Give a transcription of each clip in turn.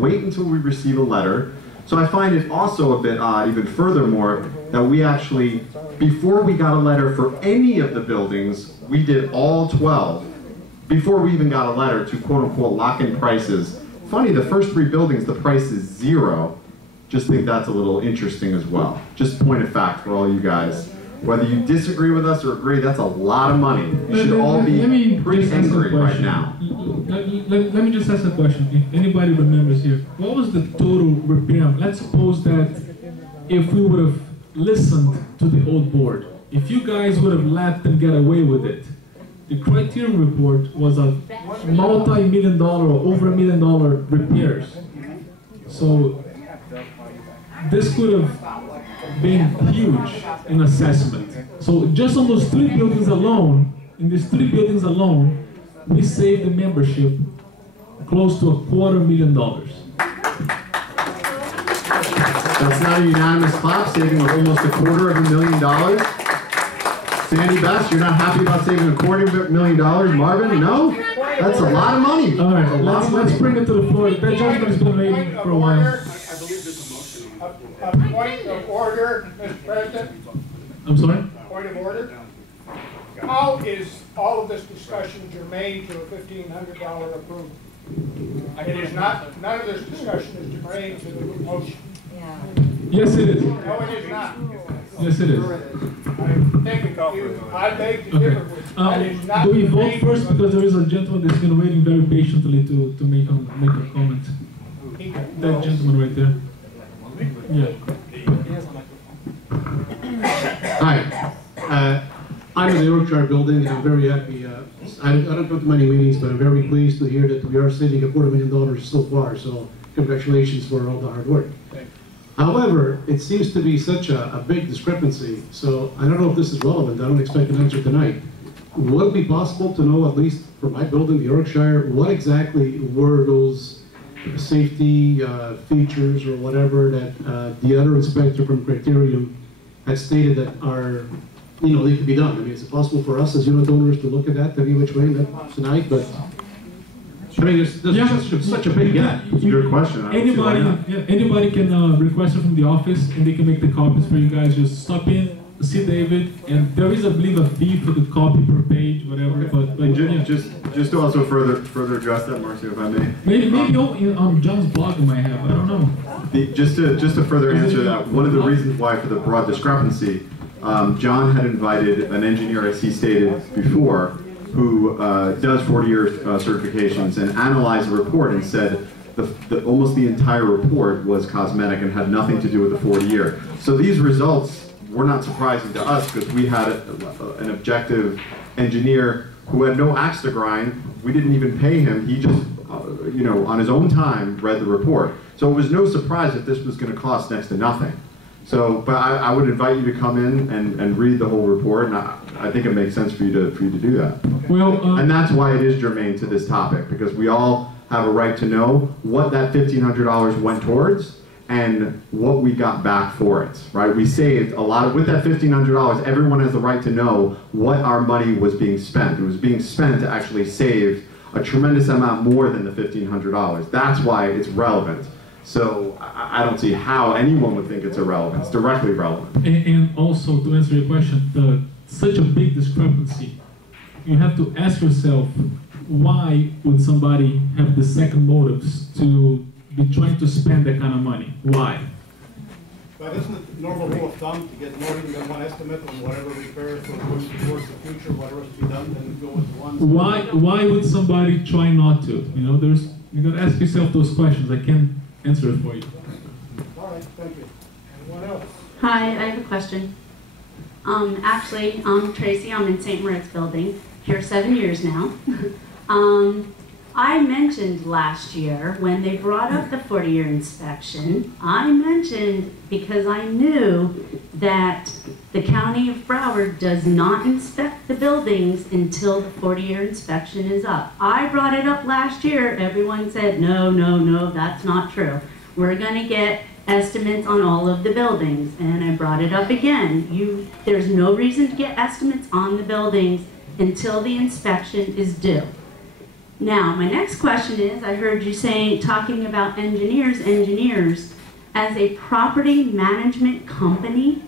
wait until we receive a letter. So I find it also a bit odd, even furthermore, that we actually, before we got a letter for any of the buildings, we did all 12, before we even got a letter to quote-unquote lock in prices. Funny, the first 3 buildings, the price is 0. Just think that's a little interesting as well. Just point of fact for all you guys. Whether you disagree with us or agree, that's a lot of money. You should all be pretty angry right now. Let me just ask a question. If anybody remembers here, what was the total repair? Let's suppose that if we would have listened to the old board, if you guys would have let them get away with it, the criteria report was a multi-million-dollar or over $1 million repairs. So this could have been huge in assessment. So just on those 3 buildings alone, in these 3 buildings alone, we saved the membership close to $250,000. That's not a unanimous clap, saving almost $250,000. Sandy Best, you're not happy about saving $250,000? Marvin, no? That's a lot of money. All right, let's bring it to the floor. That gentleman's been waiting for a while. I believe there's a motion. A point of order, Mr. President. I'm sorry? Point of order. How is all of this discussion germane to a $1,500 approval? It is not. None of this discussion is germane to the motion. Yes, it is. No, it is not. Yes, it is. I beg to differ with you. That is not. Do we vote first, because there is a gentleman that's been waiting very patiently to make a comment. That gentleman right there. Yeah. Hi. I'm in the Yorkshire building, and I'm very happy. I don't go to many meetings, but I'm very pleased to hear that we are saving $250,000 so far. So congratulations for all the hard work. However, it seems to be such a big discrepancy. So I don't know if this is relevant. I don't expect an answer tonight. Would it be possible to know, at least for my building, the Yorkshire, what exactly were those safety features or whatever that the other inspector from Criterium had stated that are, they could be done? I mean, is it possible for us as unit owners to look at that any which way tonight? But I mean, there's such a big gap. It's a good question. Anybody can request it from the office, and they can make the copies for you guys. Just stop in, see David, and there is, I believe, a fee for the copy per page, whatever. But just to also further address that, Marcio, if I may. Maybe on John's blog it might have. I don't know. Just to further answer that, one of the reasons why for the broad discrepancy, John had invited an engineer, as he stated before, who does 40-year certifications, and analyzed the report and said almost the entire report was cosmetic and had nothing to do with the 40-year. So these results were not surprising to us, because we had an objective engineer who had no axe to grind. We didn't even pay him. He just, on his own time, read the report. So it was no surprise that this was going to cost next to nothing. So, but I would invite you to come in and read the whole report, and I think it makes sense for you to do that. Well, and that's why it is germane to this topic, because we all have a right to know what that $1,500 went towards and what we got back for it, right? We saved a lot with that $1,500. Everyone has the right to know what our money was being spent. It was being spent to actually save a tremendous amount more than the $1,500. That's why it's relevant. So I don't see how anyone would think it's irrelevant. It's directly relevant. And also, to answer your question, such a big discrepancy, you have to ask yourself, why would somebody have the second motives to be trying to spend that kind of money? Why? But isn't it the normal rule of thumb to get more than one estimate on whatever repairs or towards the future, whatever is to be done, then go with one? Why would somebody try not to? You got to ask yourself those questions. I can't answer it for you. All right, thank you. Anyone else? Hi, I have a question. Actually, I'm Tracy. I'm in St. Moritz building, here 7 years now. I mentioned last year when they brought up the 40-year inspection, I mentioned, because I knew that the County of Broward does not inspect the buildings until the 40-year inspection is up. I brought it up last year. Everyone said, no, that's not true. We're going to get estimates on all of the buildings. And I brought it up again. There's no reason to get estimates on the buildings until the inspection is due. Now, my next question is, I heard you saying, talking about engineers. As a property management company,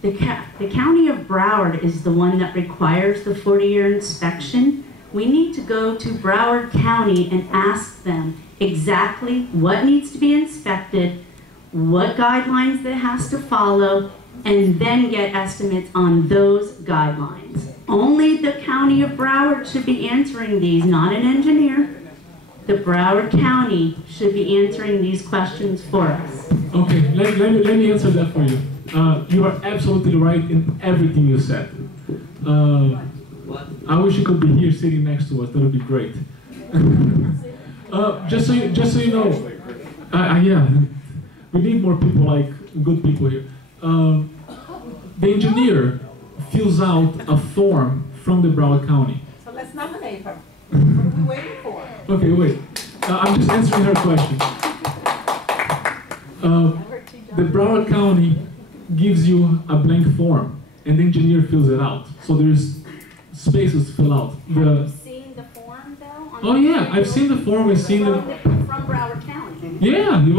the County of Broward is the one that requires the 40-year inspection. We need to go to Broward County and ask them exactly what needs to be inspected, what guidelines it has to follow, and then get estimates on those guidelines. Only the County of Broward should be answering these, not an engineer. The Broward County should be answering these questions for us. Okay, let me answer that for you. You are absolutely right in everything you said. I wish you could be here sitting next to us. That would be great. Just so you know, yeah, we need more people like good people here. The engineer fills out a form from the Broward County. So let's nominate her. What are we waiting for? Okay, wait. I'm just answering her question. The Broward County gives you a blank form, and the engineer fills it out. So there's spaces to fill out. Have you seen the form, though? Oh yeah, I've seen the form. I've seen it. From Broward County. Yeah, it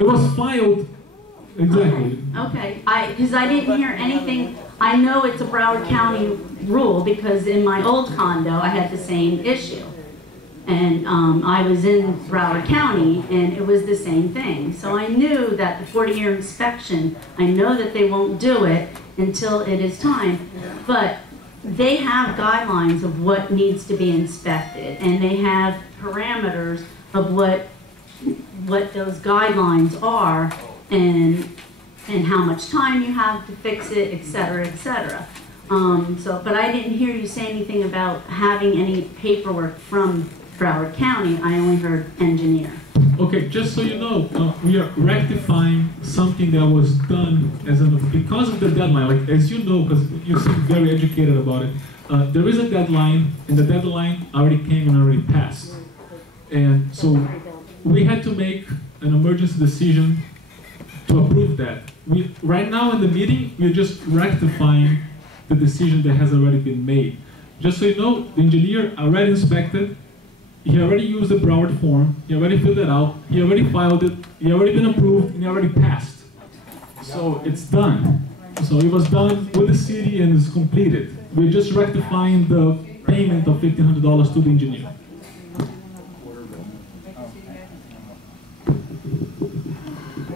was filed. Exactly. Okay, because I didn't hear anything. I know it's a Broward County rule because in my old condo I had the same issue. And I was in Broward County and it was the same thing. So I knew that the 40-year inspection, I know that they won't do it until it is time, but they have guidelines of what needs to be inspected and they have parameters of what those guidelines are and how much time you have to fix it, et cetera, et cetera. But I didn't hear you say anything about having any paperwork from Broward County. I only heard engineer. Okay, just so you know, we are rectifying something that was done because of the deadline. Like, as you know, because you seem very educated about it, there is a deadline, and the deadline already came and already passed. And so we had to make an emergency decision to approve that. Right now in the meeting, we're just rectifying the decision that has already been made. Just so you know, the engineer already inspected, he already used the Broward form, he already filled it out, he already filed it, he already been approved, and he already passed. So it's done. So it was done with the city and is completed. We're just rectifying the payment of $1,500 to the engineer.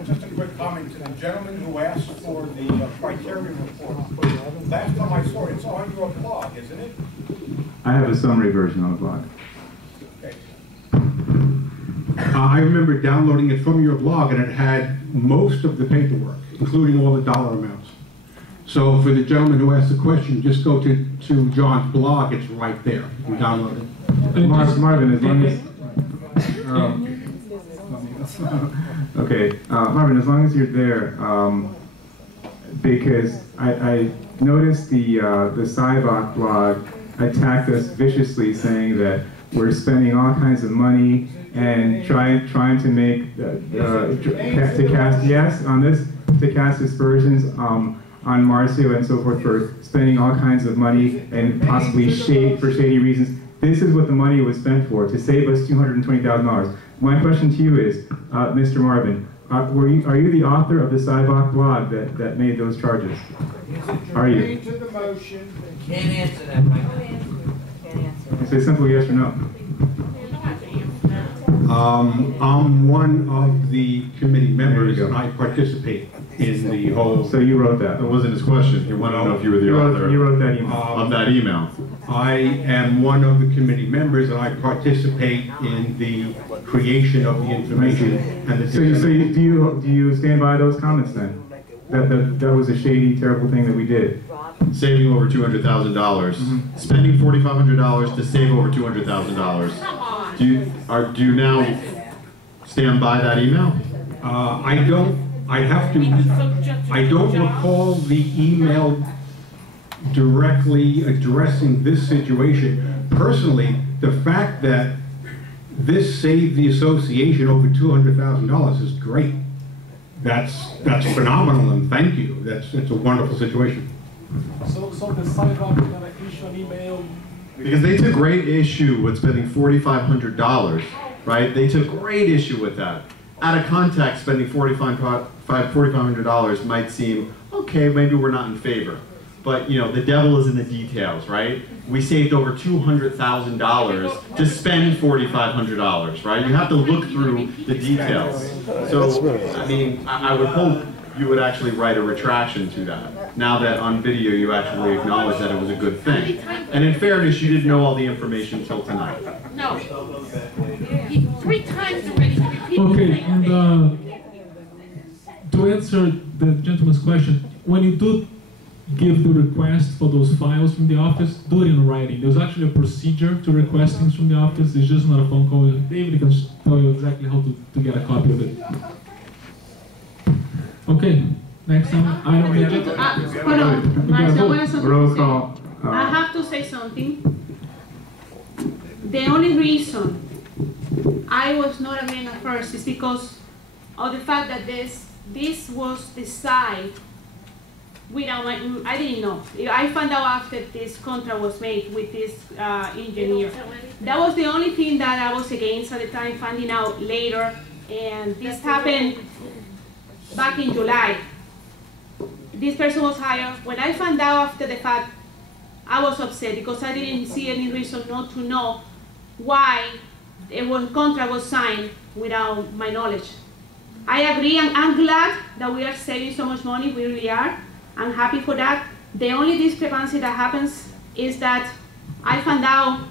Just a quick comment to the gentleman who asked for the criteria report. Last time I saw it, it's on your blog, isn't it? I have a summary version on the blog. Okay. I remember downloading it from your blog and it had most of the paperwork, including all the dollar amounts. So for the gentleman who asked the question, just go to John's blog, it's right there. You can download it. Marvin, as long as... Okay, Marvin, as long as you're there, because I noticed the Cybok blog attacked us viciously, saying that we're spending all kinds of money and trying to make to cast aspersions on Marcio and so forth for spending all kinds of money and possibly for shady reasons. This is what the money was spent for, to save us $220,000. My question to you is, Mr. Marvin, are you the author of the Cybok blog that made those charges? Are you? To the motion. Can't answer that right now. Can't answer. Say simple yes or no. I'm one of the committee members and I participate in the whole... So you wrote that. That wasn't his question. He wanted to know if you were the author You wrote that email. of that email. I am one of the committee members and I participate in the creation of the information and the... So do you stand by those comments then? That was a shady, terrible thing that we did. Saving over $200,000. Spending $4,500 to save over $200,000. Do you now stand by that email? I don't recall the email directly addressing this situation. Personally, the fact that this saved the association over $200,000 is great. That's phenomenal, and thank you. It's a wonderful situation. So the Cybok is gonna issue an email Because they took great issue with spending $4,500, right? They took great issue with that. Out of context, spending $4,500 might seem, okay, maybe we're not in favor. But, you know, the devil is in the details, right? We saved over $200,000 to spend $4,500, right? You have to look through the details. So, I mean, I would hope you would actually write a retraction to that. Now that on video you actually acknowledge that it was a good thing. And in fairness, you didn't know all the information until tonight. No. 3 times already. Okay, and to answer the gentleman's question, when you do give the request for those files from the office, do it in writing. There's actually a procedure to request things from the office. It's just not a phone call. David can tell you exactly how to get a copy of it. Okay, next time, I don't have it. Hold on, Marcia, I want something Roll to say. call. I have to say something. The only reason I was not agreeing at first is because of the fact that this was decided without I didn't know. I found out after this contract was made with this engineer. That was the only thing that I was against at the time, finding out later. And this happened back in July. This person was hired. When I found out after the fact, I was upset because I didn't see any reason not to know why a contract was signed without my knowledge. I agree, and I'm glad that we are saving so much money. We really are. I'm happy for that. The only discrepancy that happens is that I found out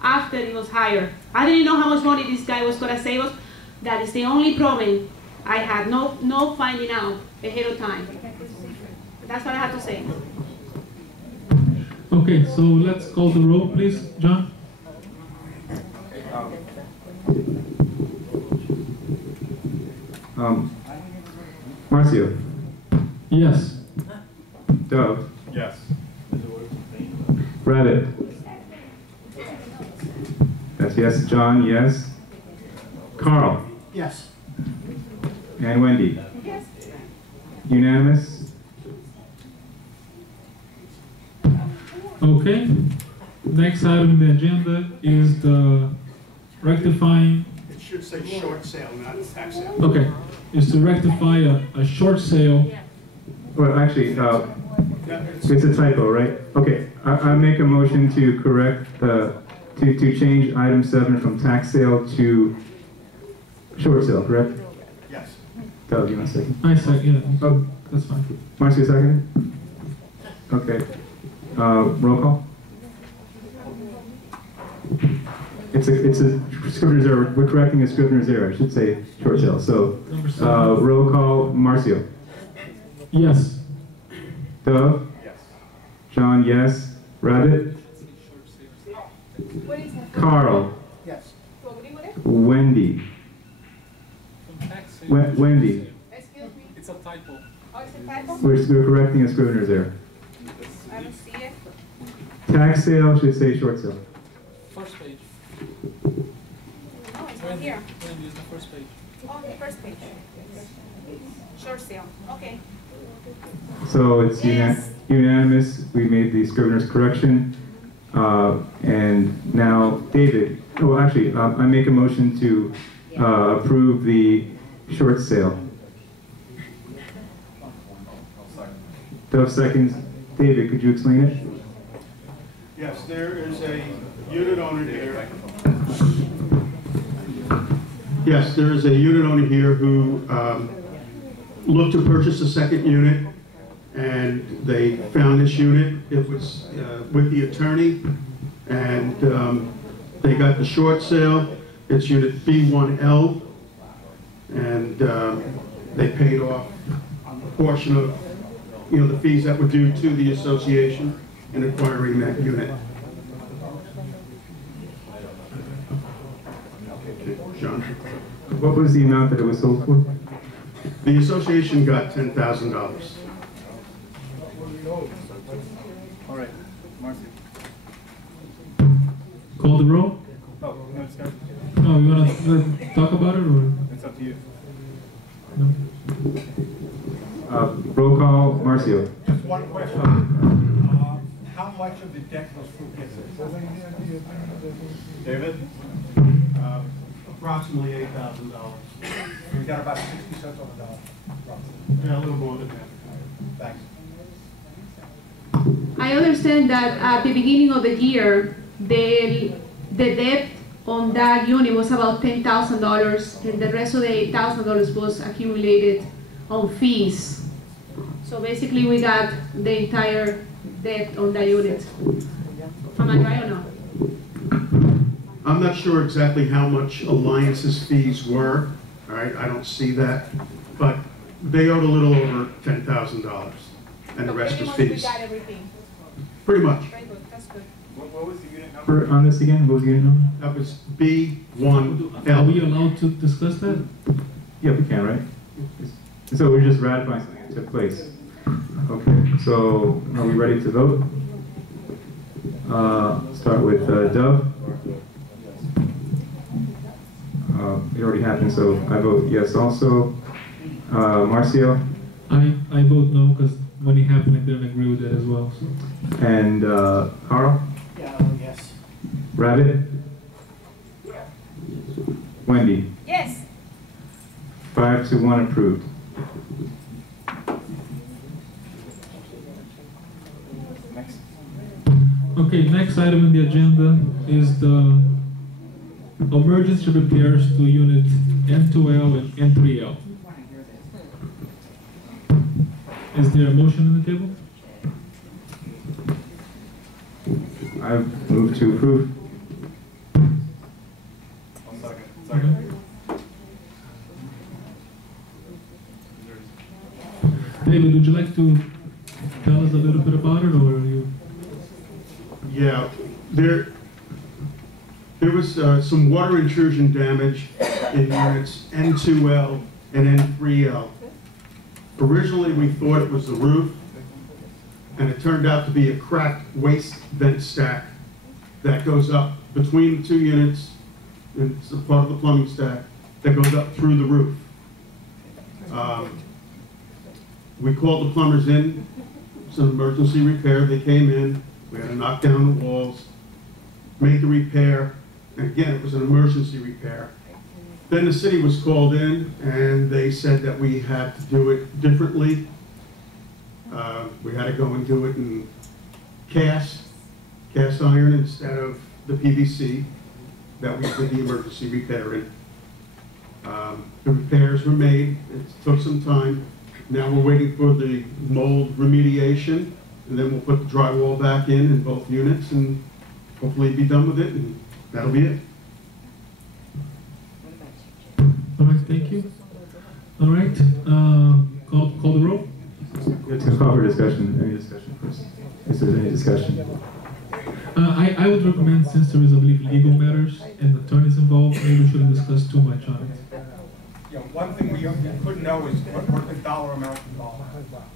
after he was hired. I didn't know how much money this guy was gonna save us. That is the only problem I had. No finding out ahead of time. That's what I have to say. Okay, so let's call the roll, please. John? Marcio. Yes. Dove. Yes. Rabbit. Yes. John, yes. Carl. Yes. And Wendy. Yes. Unanimous? Okay. Next item on the agenda is the rectifying. It should say short sale, not tax sale. Okay, is to rectify a short sale. Well, actually, it's a typo, right? Okay, I make a motion to correct to change item 7 from tax sale to short sale, correct? Yes. Doug, you want a second? I said, yeah, Oh, that's fine. Marcio seconded? Okay. Roll call? It's a Scrivener's error. We're correcting a Scrivener's error. I should say short sale. So, roll call, Marcio. Yes. Dove? Yes. John, yes. Rabbit? Carl? Yes. Wendy? Wendy? Excuse me. It's a typo. Oh, it's a typo? We're correcting a Scrivener's error. I don't see it. Tax sale should say short sale. First page. No, it's not here. Wendy is the first page. Oh, the first page. Short sale. Okay. So it's Yes. unanimous. We made the Scrivener's correction. And now, David, oh, actually, I make a motion to approve the short sale. Dove seconds. David, could you explain it? Yes, there is a unit owner here. Yes, there is a unit owner here who looked to purchase a second unit, and they found this unit. It was with the attorney, and they got the short sale. It's unit B1L, and they paid off a portion of, the fees that were due to the association in acquiring that unit. John? What was the amount that it was sold for? The association got $10,000. All right, Marcy. Call the roll? Oh, no, it's not. Oh, you wanna talk about it or? It's up to you. No? Roll call, Marcio. Just one question. How much of the deck was forgiven? David? Approximately $8,000. We got about 60 cents on the dollar, roughly. Yeah, a little more than that. Thanks. I understand that at the beginning of the year, the debt on that unit was about $10,000, and the rest of the $8,000 was accumulated on fees. So basically, we got the entire debt on that unit. Am I right or no? I'm not sure exactly how much Alliance's fees were, all right, I don't see that, but they owed a little over $10,000, and the rest was Pretty much we fees. got everything. Pretty much. Very good, that's good. What was the unit number on this again? What was the unit number? That was B1L. Are we allowed to discuss that? Yeah, we can, right? So we're just ratifying something that took place. Okay, so are we ready to vote? Start with Dove. It already happened, so I vote yes also. Marcio? I vote no, because when it happened, I didn't agree with that as well. So. And Carl? Yeah, yes. Rabbit? Wendy? Yes. 5-1 approved. Next. Okay, next item on the agenda is the emergency repairs to unit N2L and N3L. Is there a motion on the table? I move to approve. Okay. David, would you like to tell us a little bit about it, or are you? Yeah, there was some water intrusion damage in units N2L and N3L. Originally, we thought it was the roof, and it turned out to be a cracked waste vent stack that goes up between the two units, and it's a part of the plumbing stack that goes up through the roof. We called the plumbers in, it's an emergency repair, they came in, we had to knock down the walls, make the repair, and again, it was an emergency repair. Then the city was called in, and they said that we had to do it differently. We had to go and do it in cast iron instead of the PVC that we did the emergency repair in. The repairs were made, it took some time. Now we're waiting for the mold remediation, and then we'll put the drywall back in both units, and hopefully be done with it, and that'll be it. All right, thank you. All right, call the roll. Let's call for discussion. Any discussion first? If there's any discussion. I would recommend, since there is, I believe, legal matters and attorneys involved, maybe we shouldn't discuss too much on it. Yeah, one thing we couldn't know is what the dollar amount involved.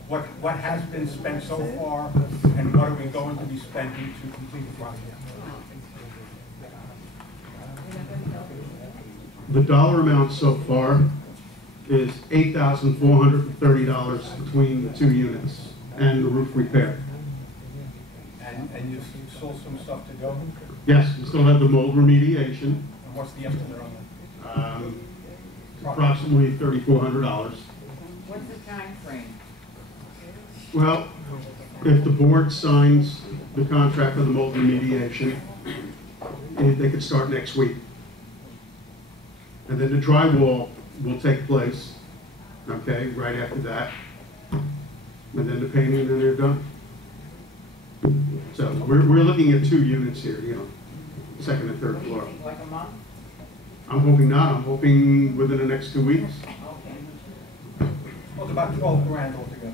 What has been spent so far, and what are we going to be spending to complete the project? The dollar amount so far is $8,430 between the two units and the roof repair. And you still some stuff to go? Yes, we still have the mold remediation, And what's the estimate on that? approximately $3,400. What's the time frame? Well, if the board signs the contract for the mold remediation, they could start next week. And then the drywall will take place, okay, right after that. And then the painting, and then they're done. So we're looking at 2 units here, you know, second and third floor. Like a month? I'm hoping not, I'm hoping within the next 2 weeks. Okay. Well, it's about 12 grand altogether.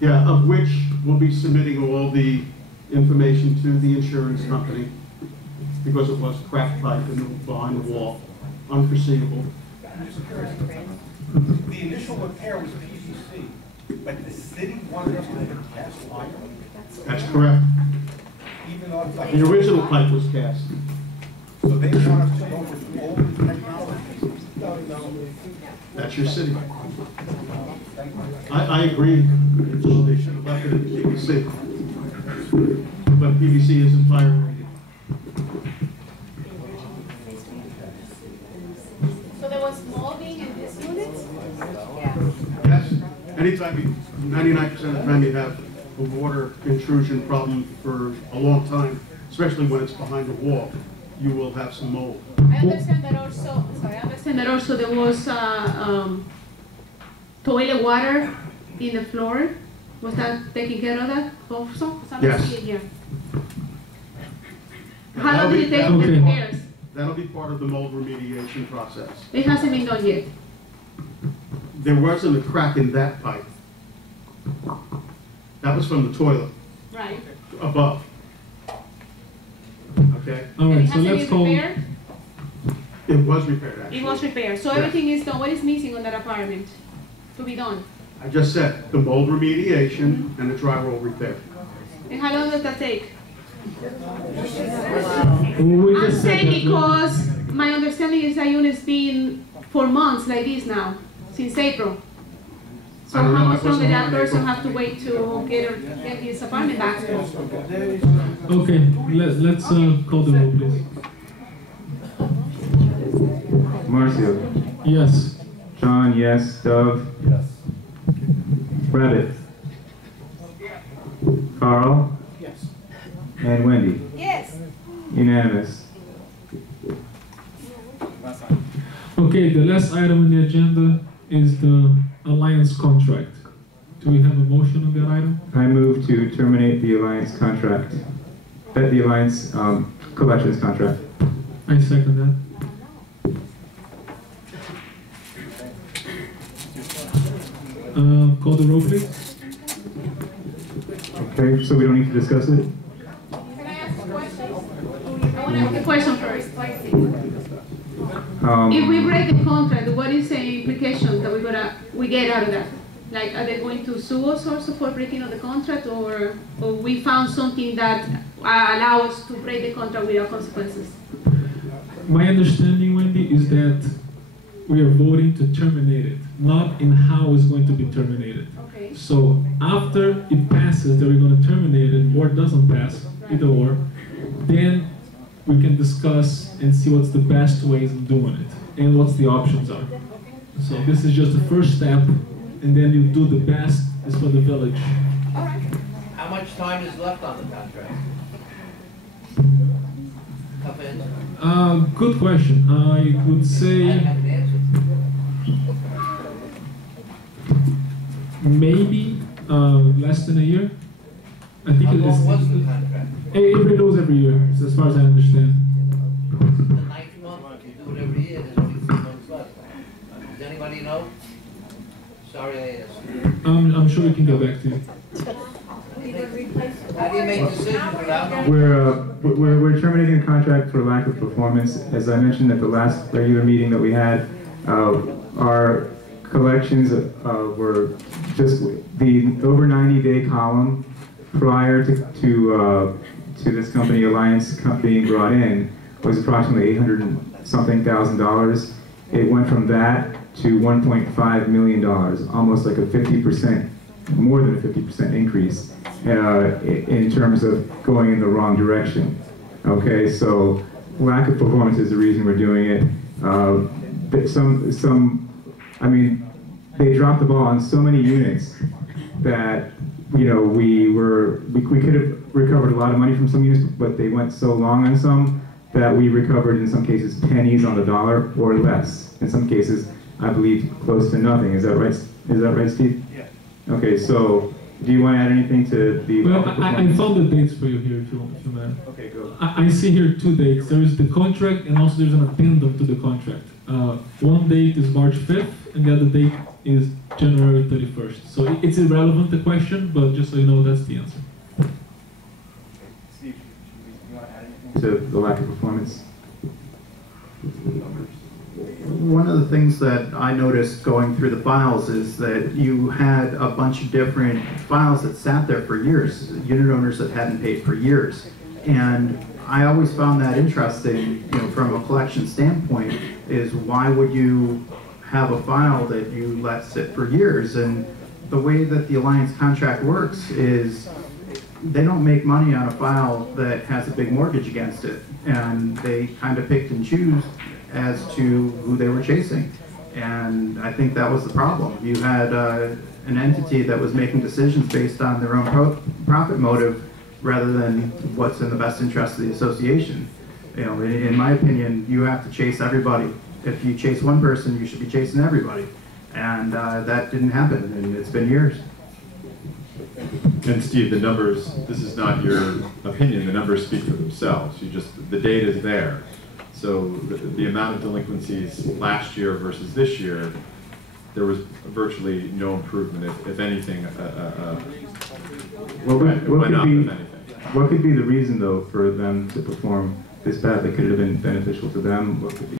Yeah, of which we'll be submitting all the information to the insurance company because it was cracked pipe behind the wall, unforeseeable. I'm just curious. The initial repair was PVC, but the city wanted us to put cast iron. That's correct. Even though it's like. The original pipe was cast. So they want us to go with old technology. That's your city. Thank you. I agree. They should have left it at PVC. but PVC isn't fire rated. So there was molding in this unit? Yes, anytime, 99% of the time you have a water intrusion problem for a long time, especially when it's behind a wall, you will have some mold. I understand that also there was toilet water in the floor. Was that taking care of that also? Yes. See it here. How long did it take the Okay. repairs? That'll be part of the mold remediation process. It hasn't been done yet. There wasn't a crack in that pipe. That was from the toilet Right. above. Okay? All And right, it so hasn't let's been call. repaired? It was repaired, actually. It was repaired. So Yes. everything is done. What is missing on that apartment to be done? I just said, the mold remediation and the drywall repair. And how long does that take? We I'm just said saying that- because my understanding is that unit's been for months like this now, since April. So I don't know, how I much longer wasn't that on person April. have to wait to get his apartment back? Okay, let's call the roll, please. Marcio, Yes. John, yes, Dove, Yes. Rabbit, Carl, Yes. and Wendy. Yes. Unanimous. Last time. Okay, the last item on the agenda is the alliance contract. Do we have a motion on that item? I move to terminate the Alliance contract, the Alliance collections contract. I second that. Call the roll, please. Okay, so we don't need to discuss it? Can I ask a question? I want to ask a question first. If we break the contract, what is the implication that we get out of that? Like, are they going to sue us also for breaking of the contract, or we found something that allow us to break the contract without consequences? My understanding, Wendy, is that we are voting to terminate it, not in how it's going to be terminated. Okay. So after it passes that we're going to terminate it, or it doesn't pass, either or, then we can discuss and see what's the best ways of doing it and what's the options are. So this is just the first step, and then you do the best is for the village. All right. How much time is left on the contract? Tough answer. Good question. I would I say have an answer. maybe less than a year. I think How it is. long was the contract? It renews every year, as far as I understand. The ninth month, you do it every year, there's only 3 months left. Does anybody know? Sorry I asked. I'm sure we can get back to you. How do you make decisions without? We're terminating the contract for lack of performance. As I mentioned at the last regular meeting that we had, our collections were just the over 90-day column prior to this company, Alliance being brought in, was approximately $800 and something thousand. It went from that to $1.5 million, almost like a 50%, more than a 50% increase in terms of going in the wrong direction. Okay, so lack of performance is the reason we're doing it. I mean, they dropped the ball on so many units that, you know, we could have recovered a lot of money from some units, but they went so long on some that we recovered in some cases pennies on the dollar or less. In some cases, I believe close to nothing. Is that right? Is that right, Steve? Yeah. Okay, so do you want to add anything to the? Well, I found the dates for you here, if you mind. Okay, go. I see here 2 dates. There is the contract, and also there's an addendum to the contract. One date is March 5th, and the other date is January 31st. So it's irrelevant, the question, but just so you know, that's the answer. Steve, you want to add anything? To the lack of performance. One of the things that I noticed going through the files is that you had a bunch of different files that sat there for years, unit owners that hadn't paid for years. And I always found that interesting, you know, from a collection standpoint, is why would you have a file that you let sit for years? And the way that the Alliance contract works is they don't make money on a file that has a big mortgage against it. And they kind of picked and choose as to who they were chasing. And I think that was the problem. You had an entity that was making decisions based on their own profit motive rather than what's in the best interest of the association. You know, in my opinion, you have to chase everybody. If you chase one person, you should be chasing everybody. And that didn't happen, and it's been years. And Steve, the numbers, this is not your opinion, the numbers speak for themselves. The data is there. So the amount of delinquencies last year versus this year, there was virtually no improvement, if anything, what could be the reason though for them to perform this bad? That could have been beneficial to them. What could be?